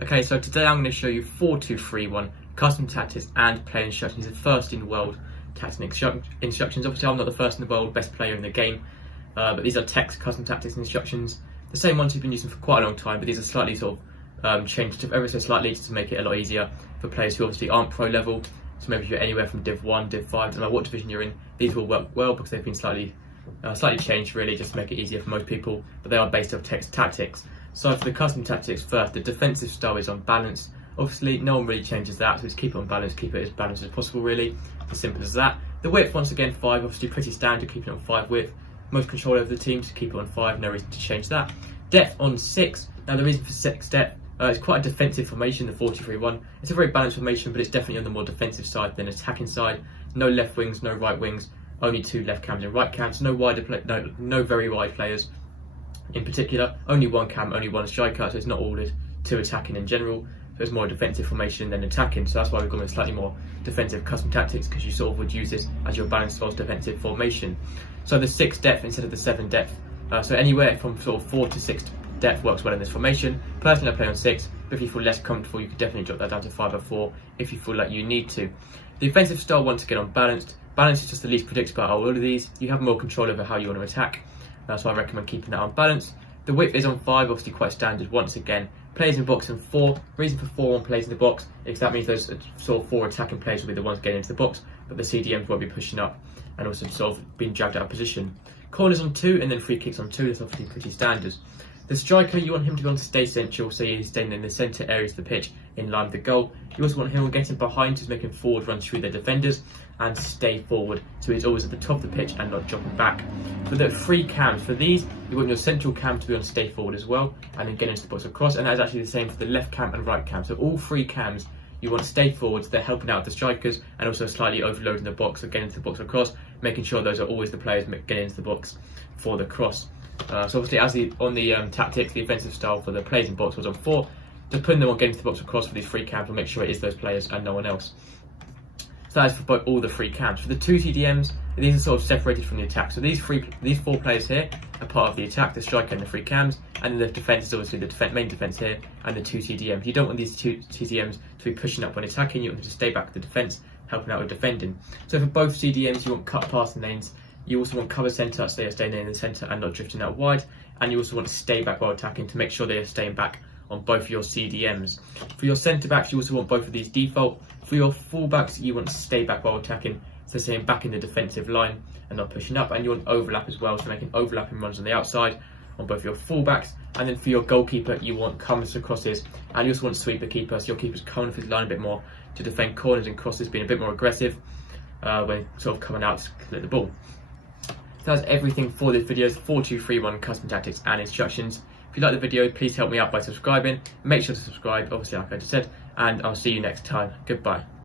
Okay, so today I'm going to show you 4-2-3-1 custom tactics and play instructions. The first in world tactics and instructions. Obviously, I'm not the first in the world, best player in the game, but these are Tekkz custom tactics and instructions. The same ones we've been using for quite a long time, but these are slightly sort of changed ever so slightly just to make it a lot easier for players who obviously aren't pro level. So maybe if you're anywhere from Div 1, Div 5, don't know what division you're in, these will work well because they've been slightly changed really, just to make it easier for most people, but they are based off Tekkz tactics. So for the custom tactics first, the defensive style is on balance. Obviously, no one really changes that, so just keep it on balance, keep it as balanced as possible really, as simple as that. The width, once again, 5, obviously pretty standard, keeping it on 5 width. Most control over the team, so keep it on 5, no reason to change that. Depth on 6, now the reason for 6 depth, it's quite a defensive formation, the 4-2-3-1. It's a very balanced formation, but it's definitely on the more defensive side than attacking side. No left wings, no right wings, only 2 left cams and right cams, no very wide players in particular, only 1 cam, only 1 striker, so it's not all 2 attacking in general, so it's more a defensive formation than attacking, so that's why we've gone with slightly more defensive custom tactics, because you sort of would use this as your balanced false defensive formation. So the 6 depth instead of the 7 depth, so anywhere from sort of 4 to 6 depth works well in this formation. Personally I play on 6, but if you feel less comfortable you could definitely drop that down to 5 or 4 if you feel like you need to. The offensive style, once again, on balanced. Balance is just the least predictable out of all of these. You have more control over how you want to attack. So I recommend keeping that on balance. The width is on 5, obviously quite standard once again. Players in box on 4. Reason for 4 on players in the box is that means those sort of 4 attacking players will be the ones getting into the box, but the CDMs won't be pushing up and also sort of being dragged out of position. Corners on 2 and then free kicks on 2. That's obviously pretty standard. The striker, you want him to be on stay central, so he's staying in the centre areas of the pitch in line with the goal. You also want him on getting behind, just making forward runs through their defenders and stay forward, so he's always at the top of the pitch and not dropping back. For the free cams, for these, you want your central cam to be on stay forward as well, and then get into the box across, and that's actually the same for the left cam and right cam. So all 3 cams, you want to stay forwards, they're helping out the strikers, and also slightly overloading the box, so getting into the box across, making sure those are always the players getting into the box for the cross. So obviously, as on the tactics, the offensive style for the players in box was on 4. Just putting them on getting to the box across for these 3 cams will make sure it is those players and no one else. So that is for all the 3 cams. For the 2 CDMs, these are sort of separated from the attack. So these 4 players here are part of the attack, the striker and the 3 cams, and then the defence is obviously the main defence here, and the 2 CDMs. You don't want these 2 CDMs to be pushing up when attacking, you want them to stay back with the defence, helping out with defending. So for both CDMs, you want cut passing lanes. You also want cover centre, so they are staying in the centre and not drifting out wide. And you also want to stay back while attacking to make sure they are staying back on both your CDMs. For your centre backs, you also want both of these default. For your full backs, you want to stay back while attacking, so staying back in the defensive line and not pushing up. And you want overlap as well, so making overlapping runs on the outside on both your full backs. And then for your goalkeeper, you want comers to crosses, and you also want to sweep the keeper, so your keeper's coming off his line a bit more to defend corners and crosses, being a bit more aggressive when sort of coming out to clear the ball. So that's everything for this video. 4-2-3-1 custom tactics and instructions. If you like the video, please help me out by subscribing. Make sure to subscribe, obviously like I just said, and I'll see you next time. Goodbye.